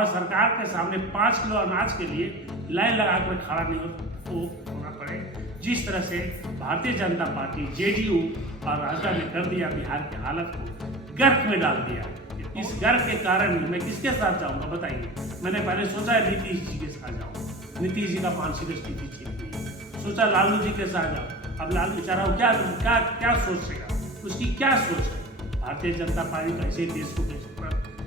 और सरकार के सामने 5 किलो अनाज के लिए लाइन लगाकर खड़ा नहीं होना पड़े। जिस तरह से भारतीय जनता पार्टी जेडीयू और राजद ने कर दिया, बिहार की हालत को गर्क में डाल दिया। इस गर्क के कारण मैं किसके साथ जाऊंगा बताइए। मैंने पहले सोचा है नीतीश जी के साथ जाऊँ, नीतीश जी का मानसिक स्थिति ठीक नहीं, सोचा लालू जी के साथ जाऊँ। अब लालू बेचारा क्या क्या क्या सोचेगा, उसकी क्या सोच है। भारतीय जनता पार्टी कैसे देश को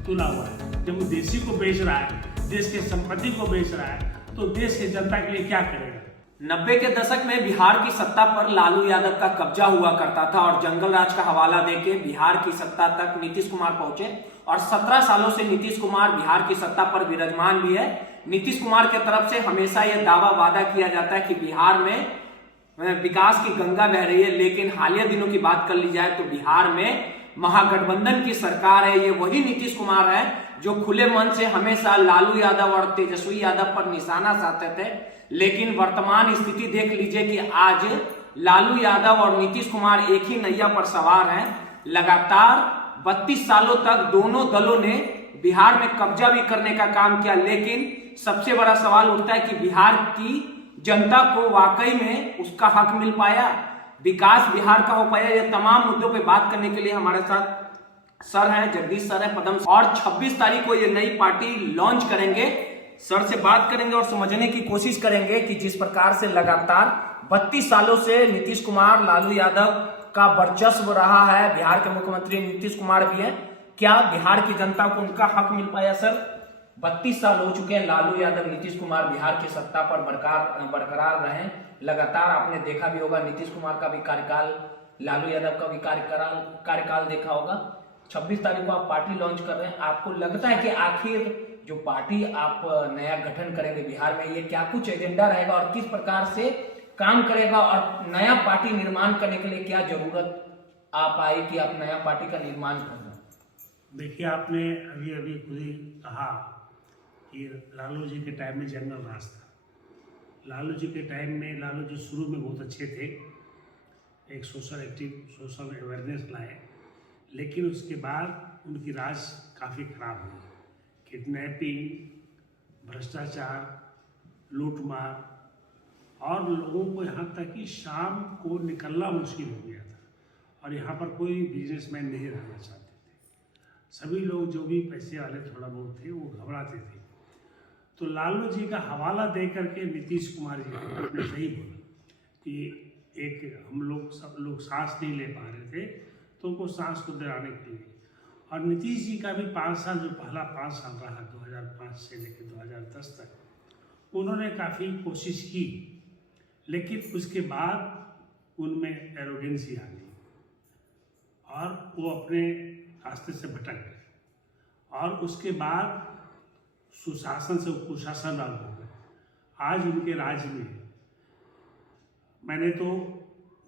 तुला हुआ है, जब वो देशी को बेच रहा है, देश के संपत्ति को बेच रहा है, तो देश की जनता के लिए क्या करेगा। 90 के दशक में बिहार की सत्ता पर लालू यादव का कब्जा हुआ करता था और जंगल राज का हवाला देके बिहार की सत्ता तक नीतीश कुमार पहुंचे और 17 सालों से नीतीश कुमार बिहार की सत्ता पर विराजमान भी है। नीतीश कुमार के तरफ से हमेशा यह दावा वादा किया जाता है कि बिहार में विकास की गंगा बह रही है, लेकिन हालिया दिनों की बात कर ली जाए तो बिहार में महागठबंधन की सरकार है। ये वही नीतीश कुमार है जो खुले मन से हमेशा लालू यादव और तेजस्वी यादव पर निशाना साधते थे, लेकिन वर्तमान स्थिति देख लीजिए कि आज लालू यादव और नीतीश कुमार एक ही नैया पर सवार हैं। लगातार 32 सालों तक दोनों दलों ने बिहार में कब्जा भी करने का काम किया, लेकिन सबसे बड़ा सवाल उठता है कि बिहार की जनता को वाकई में उसका हक मिल पाया, विकास बिहार का हो पाया। ये तमाम मुद्दों पे बात करने के लिए हमारे साथ सर हैं, जगदीश सर हैं पदम, और 26 तारीख को ये नई पार्टी लॉन्च करेंगे। सर से बात करेंगे और समझने की कोशिश करेंगे कि जिस प्रकार से लगातार 32 सालों से नीतीश कुमार, लालू यादव का वर्चस्व रहा है, बिहार के मुख्यमंत्री नीतीश कुमार भी है, क्या बिहार की जनता को उनका हक मिल पाया। सर 32 साल हो चुके हैं, लालू यादव, नीतीश कुमार बिहार की सत्ता पर बरकरार रहे। लगातार आपने देखा भी होगा, नीतीश कुमार का भी कार्यकाल, लालू यादव का भी कार्यकाल देखा होगा। 26 तारीख को आप पार्टी लॉन्च कर रहे हैं, आपको लगता है कि आखिर जो पार्टी आप नया गठन करेंगे बिहार में, ये क्या कुछ एजेंडा रहेगा और किस प्रकार से काम करेगा, और नया पार्टी निर्माण करने के लिए क्या जरूरत आप आई कि आप नया पार्टी का निर्माण कर रहे हैं। देखिए, आपने अभी खुद ही कहा कि लालू जी के टाइम में जंगल राज था। लालू जी के टाइम में लालू जी शुरू में बहुत अच्छे थे, एक सोशल अवेयरनेस लाए, लेकिन उसके बाद उनकी राज काफ़ी खराब हुई। किडनैपिंग, भ्रष्टाचार, लूटमार, और लोगों को यहाँ तक कि शाम को निकलना मुश्किल हो गया था, और यहाँ पर कोई बिजनेसमैन नहीं रहना चाहते थे। सभी लोग जो भी पैसे वाले थोड़ा बहुत थे वो घबराते थे। तो लालू जी का हवाला दे करके नीतीश कुमार जी ने सही बोला कि एक सब लोग सांस नहीं ले पा रहे थे, तो उनको सांस को दिलाने के लिए, और नीतीश जी का भी 5 साल, जो पहला 5 साल रहा 2005 से लेकर 2010 तक, उन्होंने काफ़ी कोशिश की, लेकिन उसके बाद उनमें एरोगेंसी आ गई और वो अपने रास्ते से भटक गए, और उसके बाद सुशासन से कुशासन रंग हो गए। आज उनके राज्य में, मैंने तो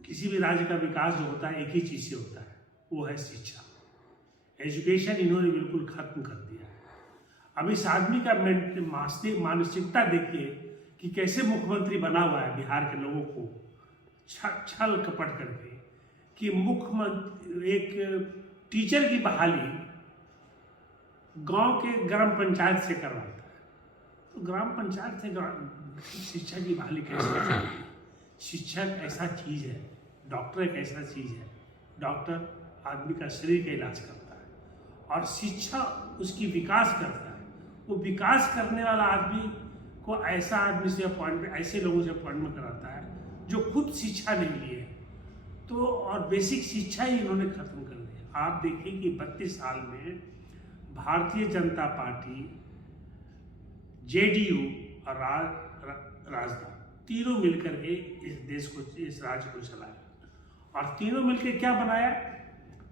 किसी भी राज्य का विकास जो होता है एक ही चीज़ से होता है, वो है शिक्षा। एजुकेशन इन्होंने बिल्कुल खत्म कर दिया। अब इस आदमी का मानसिकता देखिए कि कैसे मुख्यमंत्री बना हुआ है बिहार के लोगों को छल कपट करके, कि मुख्यमंत्री एक टीचर की बहाली गांव के ग्राम पंचायत से करवाता है। तो ग्राम पंचायत से शिक्षा की बहाली कैसे होती है? शिक्षक ऐसा चीज़ है, डॉक्टर एक ऐसा चीज़ है, डॉक्टर आदमी का शरीर का इलाज करता है और शिक्षा उसकी विकास करता है। वो विकास करने वाला आदमी को ऐसा आदमी से ऐसे लोगों से अपॉइंटमेंट कराता है जो खुद शिक्षा नहीं लिए, तो और बेसिक शिक्षा ही इन्होंने खत्म कर दिया। आप देखिए कि 32 साल में भारतीय जनता पार्टी, जेडीयू और राजद तीनों मिलकर के इस देश को, इस राज्य को चलाया, और तीनों मिलकर क्या बनाया?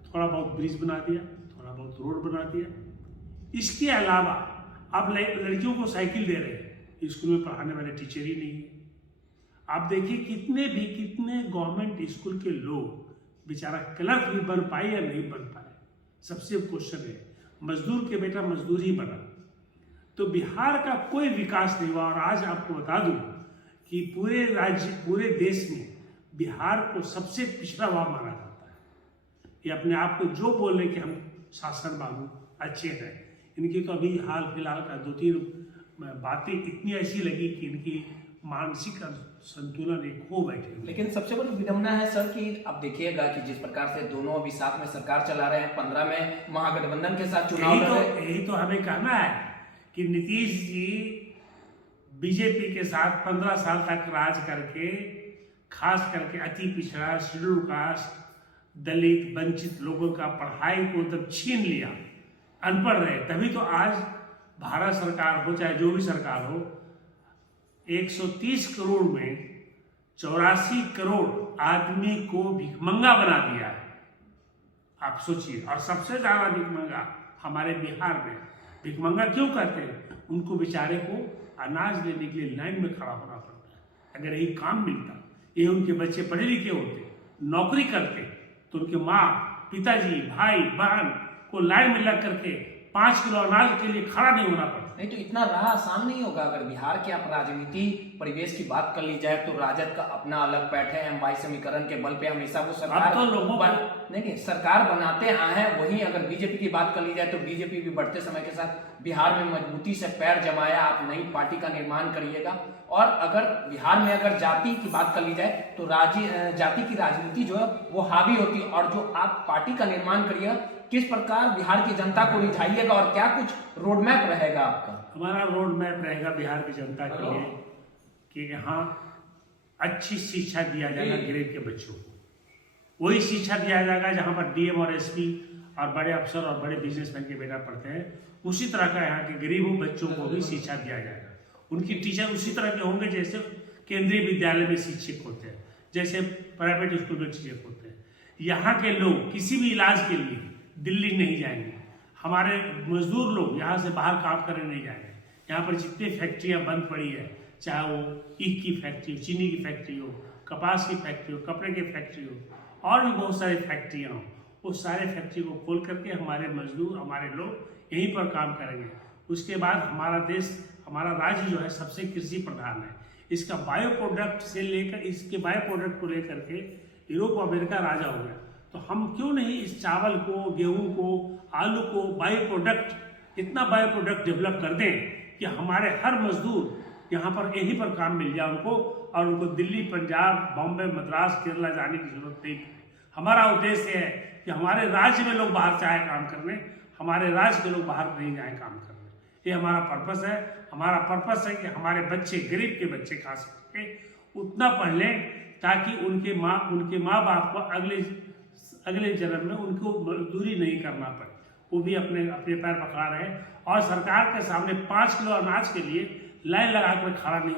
थोड़ा बहुत ब्रिज बना दिया, थोड़ा बहुत रोड बना दिया। इसके अलावा आप लड़कियों को साइकिल दे रहे हैं, स्कूल में पढ़ाने वाले टीचर ही नहीं है। आप देखिए कितने गवर्नमेंट स्कूल के लोग बेचारा क्लर्क भी बन पाए या नहीं बन पाए। सबसे क्वेश्चन है, मजदूर के बेटा मजदूर ही बना। तो बिहार का कोई विकास नहीं हुआ। और आज आपको बता दूं कि पूरे देश में बिहार को सबसे पिछड़ा हुआ माना जाता है। ये अपने आप को जो बोल रहे कि हम शासन बाबू अच्छे हैं, इनकी तो अभी हाल फिलहाल का 2-3 बातें इतनी ऐसी लगी कि इनकी मानसिक संतुलन एक खो बैठे हुए। लेकिन सबसे बड़ी विडंबना है सर कि आप देखिएगा कि जिस प्रकार से दोनों अभी साथ में सरकार चला रहे हैं, 15 में महागठबंधन के साथ चुनाव लड़े। यही तो हमें कहना है कि नीतीश जी बीजेपी के साथ 15 साल तक राज करके, खास करके अति पिछड़ा, शेड्यूल कास्ट, दलित, वंचित लोगों का पढ़ाई को जब छीन लिया, अनपढ़ रहे, तभी तो आज भारत सरकार हो चाहे जो भी सरकार हो, 130 करोड़ में 84 करोड़ आदमी को भिखमंगा बना दिया है। आप सोचिए, और सबसे ज्यादा भिखमंगा हमारे बिहार में। भिखमंगा क्यों कहते हैं? उनको बेचारे को अनाज लेने के लिए लाइन में खड़ा होना पड़ता है। अगर यही काम मिलता, ये उनके बच्चे पढ़े लिखे होते, नौकरी करते, तो उनके माँ, पिताजी, भाई, बहन को लाइन में लग करके 5 किलो अनाज के लिए खड़ा नहीं होना पड़ता। नहीं तो इतना राह आसान नहीं होगा। अगर बिहार के आप राजनीति परिवेश की बात कर ली जाए तो राजद का अपना अलग पैठ है, M22 समीकरण के बल पे हमेशा वो सरकार तो लोगों नहीं सरकार बनाते आए हैं। वहीं अगर बीजेपी की बात कर ली जाए तो बीजेपी भी बढ़ते समय के साथ बिहार में मजबूती से पैर जमाया। आप नई पार्टी का निर्माण करिएगा। और अगर बिहार में अगर जाति की बात कर ली जाए तो जाति की राजनीति जो है वो हावी होती है। और जो आप पार्टी का निर्माण करिएगा, किस प्रकार बिहार की जनता को रिझाइएगा और क्या कुछ रोड मैप रहेगा आपका? हमारा रोड मैप रहेगा बिहार की जनता के लिए कि यहाँ अच्छी शिक्षा दिया जाएगा गरीब के बच्चों को। वही शिक्षा दिया जाएगा जहाँ पर DM और SP और बड़े अफसर और बड़े बिजनेसमैन के बेटा पढ़ते हैं, उसी तरह का यहाँ के गरीबों बच्चों को भी शिक्षा दिया जाएगा। उनकी टीचर उसी तरह के होंगे जैसे केंद्रीय विद्यालय में शिक्षक होते हैं, जैसे प्राइवेट स्कूल में शिक्षक होते हैं। यहाँ के लोग किसी भी इलाज के लिए दिल्ली नहीं जाएंगे। हमारे मजदूर लोग यहाँ से बाहर काम करने नहीं जाएंगे। यहाँ पर जितनी फैक्ट्रियाँ बंद पड़ी है, चाहे वो ईख की फैक्ट्री हो, चीनी की फैक्ट्री हो, कपास की फैक्ट्री हो, कपड़े की फैक्ट्री हो, और भी बहुत सारी फैक्ट्रियाँ हो, वो सारे फैक्ट्री को खोल करके हमारे मजदूर, हमारे लोग यहीं पर काम करेंगे। उसके बाद हमारा देश, हमारा राज्य जो है सबसे कृषि प्रधान है। इसका बायो प्रोडक्ट से लेकर, इसके बायो प्रोडक्ट को लेकर के यूरोप अमेरिका राजा हो गया। तो हम क्यों नहीं इस चावल को, गेहूं को, आलू को बायो प्रोडक्ट, इतना बायो प्रोडक्ट डेवलप कर दें कि हमारे हर मजदूर यहाँ पर यहीं पर काम मिल जाए उनको, और उनको दिल्ली, पंजाब, बॉम्बे, मद्रास, केरला जाने की जरूरत नहीं पड़े। हमारा उद्देश्य है कि हमारे राज्य में लोग बाहर चाहे काम करने, हमारे राज्य के लोग बाहर नहीं जाए काम करने। ये हमारा पर्पस है। हमारा पर्पस है कि हमारे बच्चे, गरीब के बच्चे खास करके, उतना पढ़ लें ताकि उनके माँ बाप को अगले जन्म में उनको मजदूरी नहीं करना पड़े, वो भी अपने पैर पकड़ा रहे, और सरकार के सामने 5 किलो अनाज के लिए लाइन लगा कर खड़ा नहीं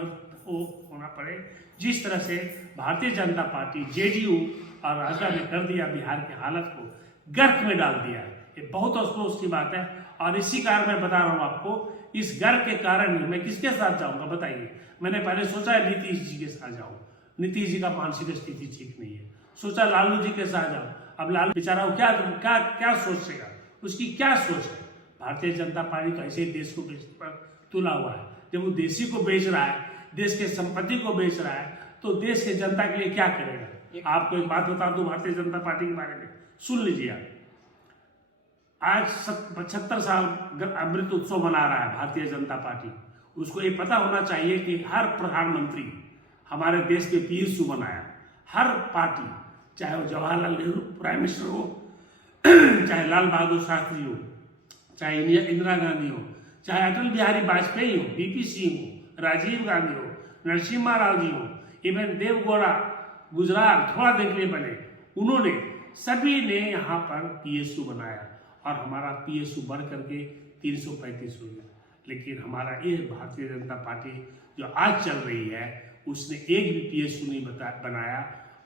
होना पड़े। जिस तरह से भारतीय जनता पार्टी, JDU और राजद ने कर दिया, बिहार की हालत को गर्क में डाल दिया है। ये बहुत अफसोस की बात है। और इसी कारण मैं बता रहा हूँ आपको, इस गर्क के कारण मैं किसके साथ जाऊँगा बताइए? मैंने पहले सोचा है नीतीश जी के साथ जाऊँ, नीतीश जी का मानसिक स्थिति ठीक नहीं है। सोचा लालू जी के साथ जाऊँ, अब लालू बेचारा वो क्या सोचेगा, उसकी क्या सोच है? भारतीय जनता पार्टी तो ऐसे देश को बेचने पर तुला हुआ है। जब वो देशी को बेच रहा है, देश के संपत्ति को बेच रहा है, तो देश के जनता के लिए क्या करेगा? आपको एक बात बता दूं भारतीय जनता पार्टी के बारे में, सुन लीजिए आप। आज 75 साल अमृत उत्सव मना रहा है भारतीय जनता पार्टी। उसको ये पता होना चाहिए कि हर प्रधानमंत्री हमारे देश के PSU बनाया, हर पार्टी, चाहे वो जवाहरलाल नेहरू प्राइम मिनिस्टर हो, चाहे लाल बहादुर शास्त्री हो, चाहे इंदिरा गांधी हो, चाहे अटल बिहारी वाजपेयी हो, BP सिंह हो, राजीव गांधी हो, नरसिम्हा राव जी हो, इवन देवगौड़ा गुजरात थोड़ा देर के लिए बने, उन्होंने सभी ने यहाँ पर PSU बनाया, और हमारा PSU बढ़ करके 335 हो गया। लेकिन हमारा ये भारतीय जनता पार्टी जो आज चल रही है, उसने एक भी PSU नहीं बनाया,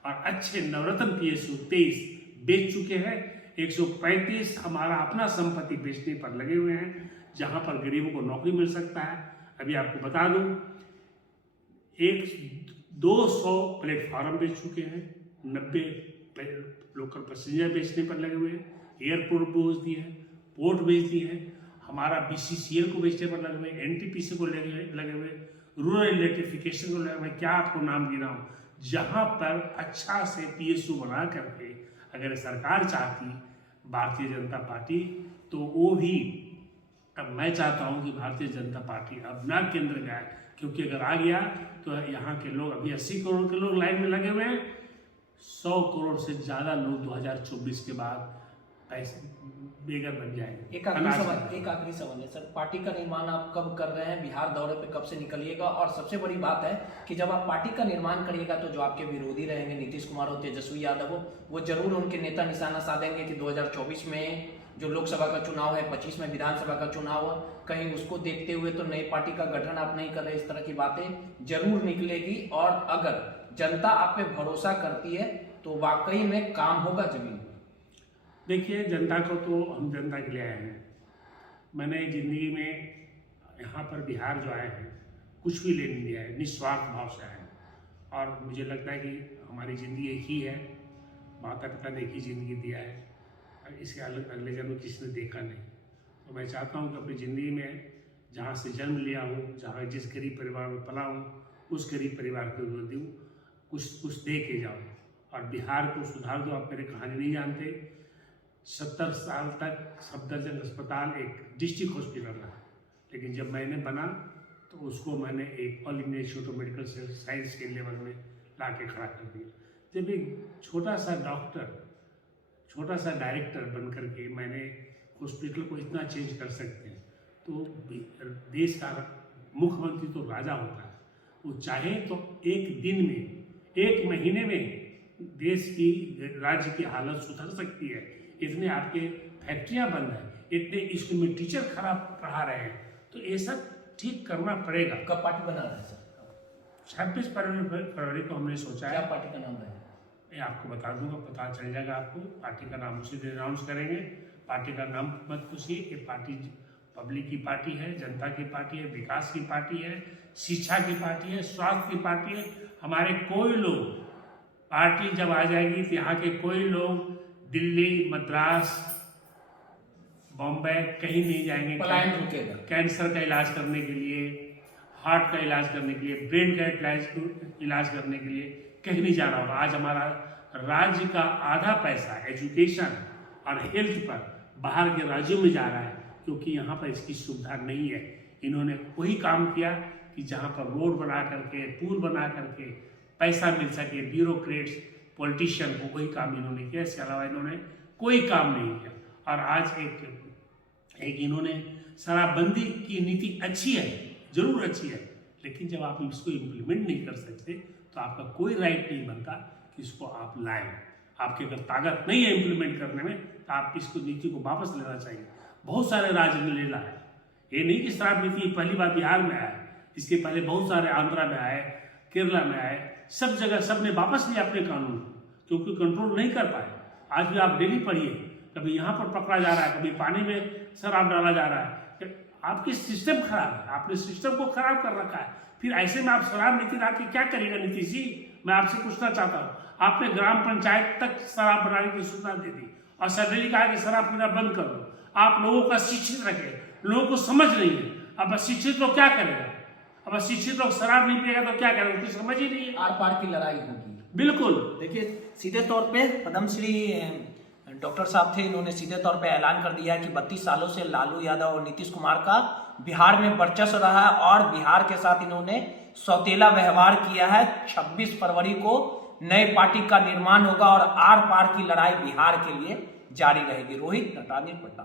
और अच्छे नवरत्न PSU 23 बेच चुके हैं। 135 हमारा अपना संपत्ति बेचने पर लगे हुए हैं, जहां पर गरीबों को नौकरी मिल सकता है। अभी आपको बता दूं, 200 प्लेटफॉर्म बेच चुके हैं, 90 लोकल पैसेंजर बेचने पर लगे हुए हैं, एयरपोर्ट बेच दिए हैं, पोर्ट बेच दिए हैं, हमारा BCCL को बेचने पर लगे हुए, NTPC को लगे हुए, रूरल इलेक्ट्रिफिकेशन को लगे हुए, क्या आपको नाम गिनाऊं, जहां पर अच्छा से PSU बना करके अगर सरकार चाहती भारतीय जनता पार्टी, तो वो भी अब मैं चाहता हूं कि भारतीय जनता पार्टी अब ना केंद्र में आए, क्योंकि अगर आ गया तो यहाँ के लोग अभी 80 करोड़ के लोग लाइन में लगे हुए हैं, 100 करोड़ से ज़्यादा लोग 2024 के बाद पैसे बेघर बन जाएंगे। एक आखिरी सवाल है सर, पार्टी का निर्माण आप कब कर रहे हैं, बिहार दौरे पे कब से निकलिएगा? और सबसे बड़ी बात है कि जब आप पार्टी का निर्माण करिएगा तो जो आपके विरोधी रहेंगे नीतीश कुमार हो, तेजस्वी यादव हो, वो जरूर उनके नेता निशाना साधेंगे कि 2024 में जो लोकसभा का चुनाव है, 25 में विधानसभा का चुनाव है, कहीं उसको देखते हुए तो नई पार्टी का गठन आप नहीं कर रहे, इस तरह की बातें जरूर निकलेगी। और अगर जनता आप पे भरोसा करती है तो वाकई में काम होगा जमीन पर। देखिए, जनता को तो हम जनता के लिए आए हैं। मैंने ज़िंदगी में यहाँ पर बिहार जो आए हैं कुछ भी ले नहीं लिया है, निस्वार्थ भाव से आए हैं। और मुझे लगता है कि हमारी ज़िंदगी एक ही है, माता पिता ने एक ही ज़िंदगी दिया है, इसके अगले जन्म किसी ने देखा नहीं। तो मैं चाहता हूँ कि अपनी ज़िंदगी में जहाँ से जन्म लिया हूँ, जहाँ जिस गरीब परिवार में पला हूँ, उस गरीब परिवार को दूँ, कुछ दे के जाऊँ और बिहार को सुधार दूँ। आप मेरी कहानी नहीं जानते, 70 साल तक सफदरजंग अस्पताल एक डिस्ट्रिक्ट हॉस्पिटल रहा, लेकिन जब मैंने बना तो उसको मैंने एक all India institute of medical science के लेवल में ला के खड़ा कर दिया। जब एक छोटा सा डॉक्टर, छोटा सा डायरेक्टर बन करके मैंने हॉस्पिटल को इतना चेंज कर सकते हैं, तो देश का मुख्यमंत्री तो राजा होता है, वो चाहे तो एक दिन में, एक महीने में देश की, राज्य की हालत सुधर सकती है। इतने आपके फैक्ट्रियां बंद हैं, इतने स्कूल में टीचर खराब पढ़ा रहे हैं, तो ये सब ठीक करना पड़ेगा। कब पार्टी बना रहे हैं सर? 26 फरवरी को हमने सोचा है। क्या पार्टी का नाम रहेगा? मैं आपको बता दूंगा, पता चल जाएगा आपको। पार्टी का नाम उसी दिन अनाउंस करेंगे। पार्टी का नाम मत पूछिए, ये पार्टी पब्लिक की पार्टी है, जनता की पार्टी है, विकास की पार्टी है, शिक्षा की पार्टी है, स्वास्थ्य की पार्टी है। हमारे कोई लोग, पार्टी जब आ जाएगी तो यहाँ के कोई लोग दिल्ली, मद्रास, बॉम्बे कहीं नहीं जाएंगे। पलायन रुकेगा। कैंसर का इलाज करने के लिए, हार्ट का इलाज करने के लिए, ब्रेन का इलाज करने के लिए कहीं नहीं जाना होगा। आज हमारा राज्य का आधा पैसा एजुकेशन और हेल्थ पर बाहर के राज्यों में जा रहा है, क्योंकि यहाँ पर इसकी सुविधा नहीं है। इन्होंने वही काम किया कि जहाँ पर रोड बना करके, पुल बना करके पैसा मिल सके, ब्यूरोक्रेट्स, पॉलिटिशियन को, वही काम इन्होंने किया। इसके अलावा इन्होंने कोई काम नहीं किया। और आज एक इन्होंने शराबबंदी की नीति अच्छी है, जरूर अच्छी है, लेकिन जब आप इसको इम्प्लीमेंट नहीं कर सकते तो आपका कोई राइट नहीं बनता कि इसको आप लाएं। आपकी अगर ताकत नहीं है इम्प्लीमेंट करने में तो आप इसको नीति को वापस लेना चाहिए। बहुत सारे राज्य ने ले लाया, ये नहीं कि शराब नीति पहली बार बिहार में आया, इसके पहले बहुत सारे आंध्रा में आए, केरला में आए, सब जगह सब ने वापस लिया अपने कानून, क्योंकि कंट्रोल नहीं कर पाए। आज भी आप डेली पढ़िए, कभी यहाँ पर पकड़ा जा रहा है, कभी पानी में शराब डाला जा रहा है। आपकी सिस्टम खराब है, आपने सिस्टम को खराब कर रखा है। फिर ऐसे में आप शराब नीति ला के क्या करेगा नीतीश जी? मैं आपसे पूछना चाहता हूँ, आपने ग्राम पंचायत तक शराब बनाने की सूचना दे दी और सडनली कहा कि शराब पीना बंद कर दो। आप लोगों का शिक्षित रखे, लोगों को समझ नहीं है। अब शिक्षित लोग क्या करेगा? अब शिक्षित लोग शराब नहीं पिएगा तो क्या करेगा? उसकी समझ ही नहीं है। आर पार की लड़ाई होगी। बिल्कुल। देखिए, सीधे तौर पे पद्मश्री डॉक्टर साहब थे, इन्होंने सीधे तौर पे ऐलान कर दिया है कि 32 सालों से लालू यादव और नीतीश कुमार का बिहार में वर्चस्व रहा है और बिहार के साथ इन्होंने सौतेला व्यवहार किया है। 26 फरवरी को नए पार्टी का निर्माण होगा और आर पार की लड़ाई बिहार के लिए जारी रहेगी। रोहित नटानी, पटना।